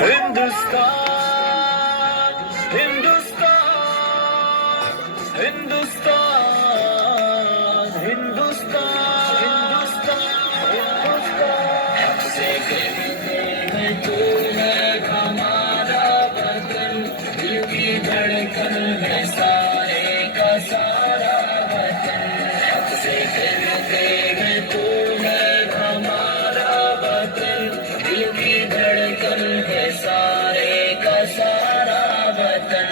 ہندوستان ہندوستان ہندوستان ہندوستان ہندوستان ہم سے کہتے ہیں تو ہے ہمارا وطن، دل کی دھڑکن ہے سارے کا سارا وطن، ہم سے کہتے ہیں تو ہے ہمارا وطن، دل کی دھڑکن ہے سارے کا سارا وطن،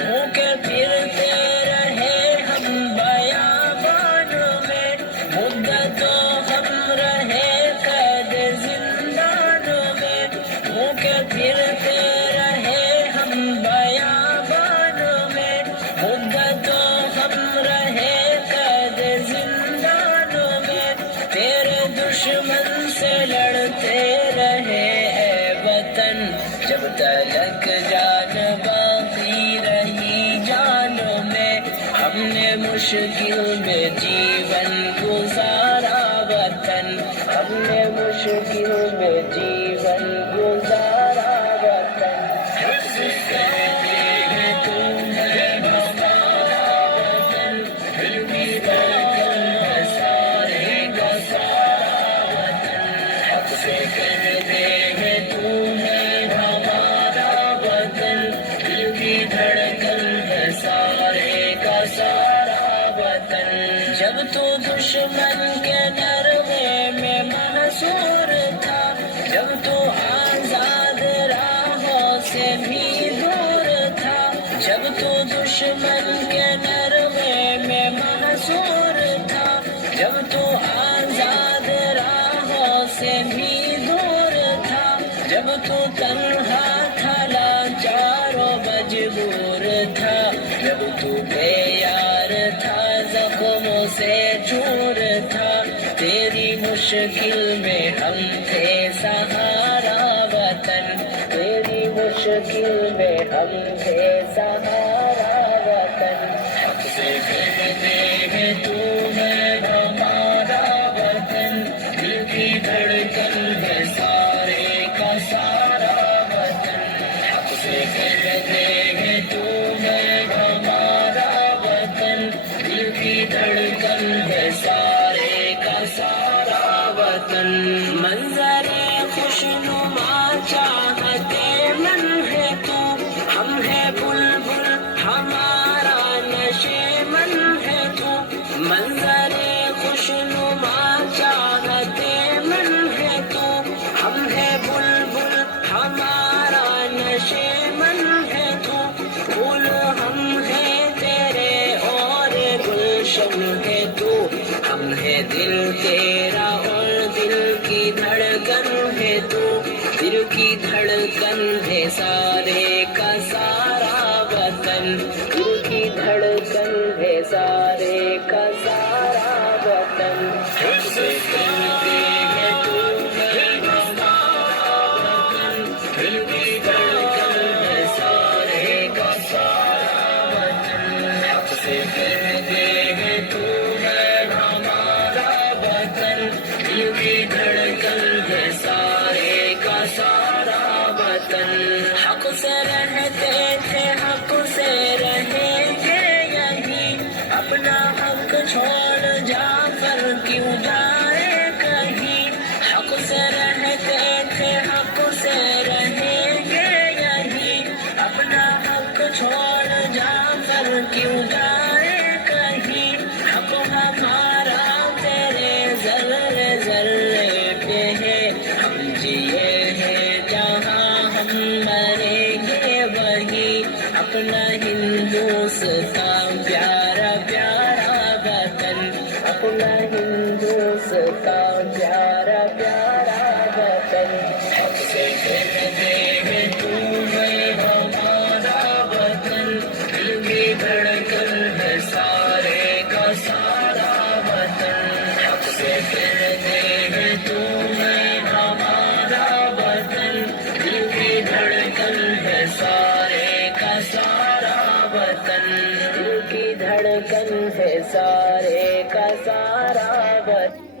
ہو کے پھرتے رہے ہم بیابانوں میں، مدتوں ہم رہے قید زندانوں میں، ہو کے پھرتے رہے ہم بیابانوں میں، مدتوں ہم رہے قید زندانوں میں، تیرے دشمن سے لڑتے رہے اے وطن، جب تلک جان باقی رہی جانوں میں، ہم نے مشکل میں جیون گزارا وطن، ہم نے مشکل میں جیون گزارا وطن، ہم سے کہتے ہیں تم ہے ہمارا وطن، دل کی دھڑکن ہے سارے کا سارا وطن، ہم سے کہتے ہیں تم ہے ہمارا وطن، دل کی دھڑکن ہے سارے کا سارا وطن، جب تو دشمن کے نرغے میں منصور تھا، جب تو آزاد راہوں سے بھی دور تھا، جب تو دشمن کے نرغے میں منصور تھا، جب تو آزاد راہوں سے بھی دور تھا، جب تو تنہا تھا لاچار و مجبور تھا، جب تو بے یار تھا زخموں سے چور تھا، تیری مشکل میں ہم تھے سہارا وطن، تیری مشکل میں ہم تھے سہارا وطن، ہم سے کہتے ہیں تو ہے ہمارا وطن، دل کی دھڑکن ہے سارے کا سارا وطن، ہم سے کہتے ہیں تو ہے ہمارا وطن، دل کی دھڑکن ہے سارے کا سارا وطن، منظر خوشنما چاہتے من ہے تو، ہم ہے بلبل ہمارا نشے من ہے تو، منظر خوشنما چاہتے من ہے تو، ہم ہے بلبل ہمارا نشے من ہے تو، پھول ہم ہیں تیرے اور گلشن ہے تو، ہم ہے دل تیرا اور دل کی دھڑکن ہے تو، دل کی دھڑکن ہے سارے کا سارا وطن، دل کی دھڑکن ہے سارے کا سارا وطن، ہم سے کہتے ہیں تو ہے ہمارا وطن، دل کی دھڑکن ہے سارے کا سارا وطن، ہم سے کہتے ہیں تو ہے ہمارا وطن، دل کی دھڑکن ہے سارے کا سارا وطن، حق سے رہتے تھے حق سے رہیں گے یہی، اپنا حق چھوڑ جعفر کیوں جائے کہیں، حق سے رہتے تھے حق سے رہیں گے یہی، اپنا حق چھوڑ جعفر کیوں جائے کہیں، حق ہمارا تیرے ذرے ذرے پہ ہے، ہم جیے ہیں جہاں ہم مریں گے وہی، اپنا ہندوستان پیارا پیارا وطن، اپنا ہندوستان پیارا پیارا وطن، ہم سے کہتے ہیں تو ہے ہمارا وطن، دل کی دھڑکن ہے سارے کا سارا وطن، ہم سے کہتے ہیں تو ہے ہمارا وطن، دل کی دھڑکن ہے سارے کا سارا وطن، دل کی دھڑکن ہے سارے کا سارا وطن۔